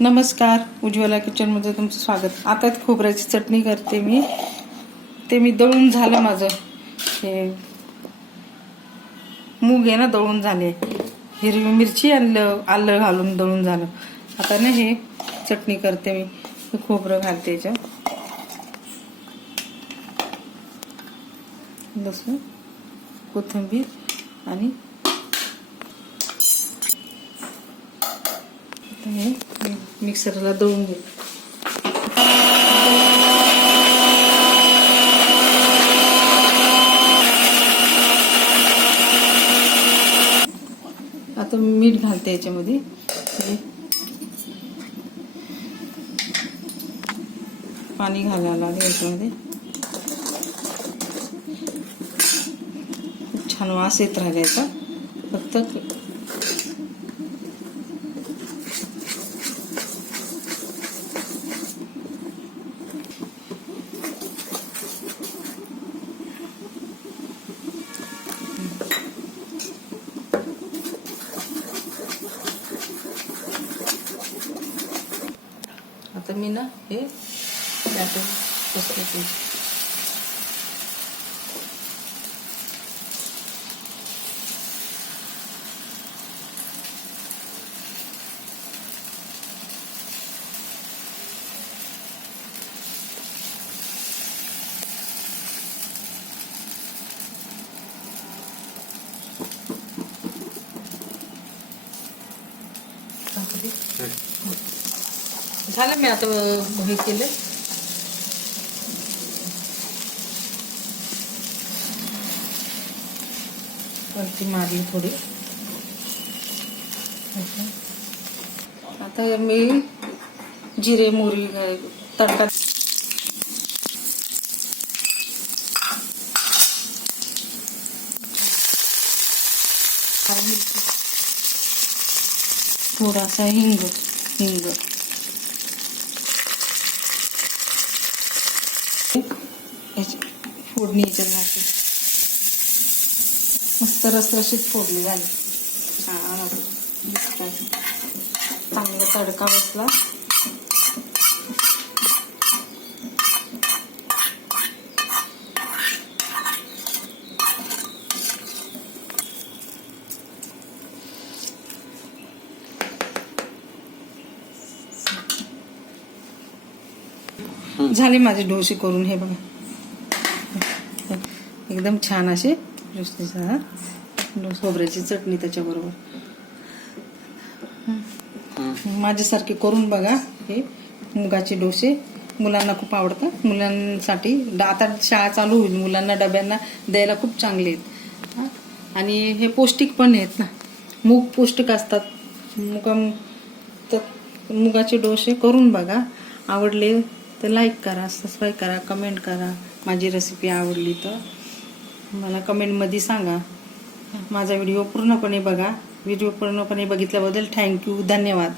नमस्कार. उज्ज्वला किचनमध्ये तुमचं स्वागत. आता खोबऱ्याची चटणी करते मी. ते मी दळून झालं माझं. हे मूग आहे ना दळून झाले. हिरवी मिरची आलं आलं घालून दळून झालं. आता ना हे चटणी करते मी. हे खोबरं घालते याच्यात. लसूण कोथिंबीर आणि हे मिक्सरला दळून घेऊ आता मीठ घालते याच्यामध्ये. पाणी घालायला लागेल याच्यामध्ये. छान वास येत राहिला याचा. फक्त आता मी ना हे त्यातून पसरते झालं मी आता हे केलं. वरती मारली थोडी. आता मी जिरे मोरी तडका थोडासा हिंग हिंग. याची फोडणी याच्यात घालते. मस्त रसरशीत फोडणी झाली. छान चांगला तडका बसला. झाले माझे डोसे करून हे बघा. एकदम छान असे खोबऱ्याची चटणी त्याच्याबरोबर. माझ्यासारखे करून बघा हे मुगाचे डोसे. मुलांना खूप आवडतात मुलांसाठी आता शाळा चालू होईल. मुलांना डब्यांना द्यायला खूप चांगले आहेत? आणि हे पौष्टिक पण आहेत ना. मूग पौष्टिक असतात. मुगा तर मुगाचे डोसे करून बघा. आवडले तर लाईक करा सबस्क्राईब करा कमेंट करा. माझी रेसिपी आवडली तर. मला कमेंटमध्ये सांगा. माझा व्हिडिओ पूर्णपणे बघा. व्हिडिओ पूर्णपणे बघितल्याबद्दल थँक्यू धन्यवाद.